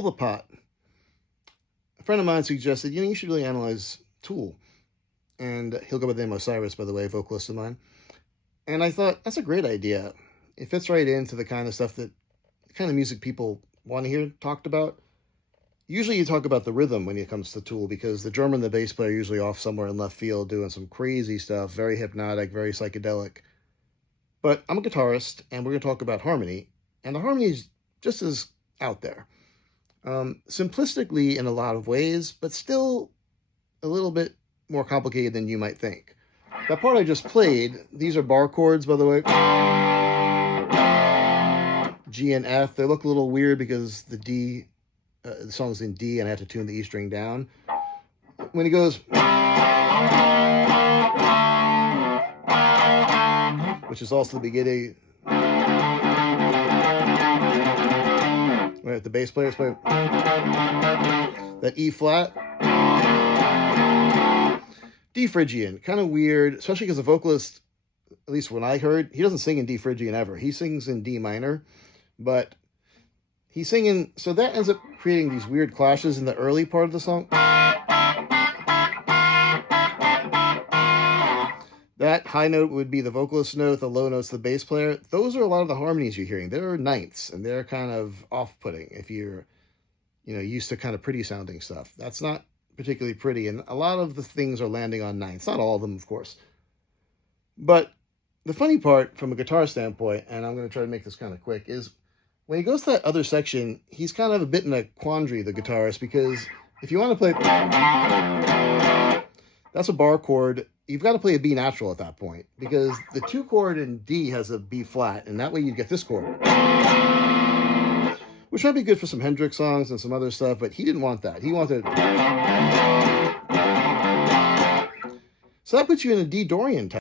Tool the Pot. A friend of mine suggested, you should really analyze Tool. And he'll go by the name Osiris, by the way, vocalist of mine. And I thought, that's a great idea. It fits right into the kind of stuff the kind of music people want to hear talked about. Usually you talk about the rhythm when it comes to Tool, because the drummer and the bass player are usually off somewhere in left field doing some crazy stuff, very hypnotic, very psychedelic. But I'm a guitarist, and we're going to talk about harmony, and the harmony is just as out there. Simplistically in a lot of ways, but still a little bit more complicated than you might think. That part I just played, these are bar chords, by the way. G and F. They look a little weird because the song's in D and I have to tune the E string down. When he goes, which is also the beginning, right, the bass players play that E flat, D Phrygian, kind of weird, especially because the vocalist, at least when I heard, he doesn't sing in D Phrygian ever. He sings in D minor, but he's singing, so that ends up creating these weird clashes in the early part of the song. That high note would be the vocalist note, the low note's the bass player. Those are a lot of the harmonies you're hearing. They're ninths, and they're kind of off-putting if you're, used to kind of pretty sounding stuff. That's not particularly pretty, and a lot of the things are landing on ninths. Not all of them, of course. But the funny part from a guitar standpoint, and I'm going to try to make this kind of quick, is when he goes to that other section, he's kind of a bit in a quandary, the guitarist, because if you want to play, that's a bar chord, you've got to play a B natural at that point, because the 2 chord in D has a B flat, and that way you get this chord, which might be good for some Hendrix songs and some other stuff, but he didn't want that. He wanted, so that puts you in a D Dorian type.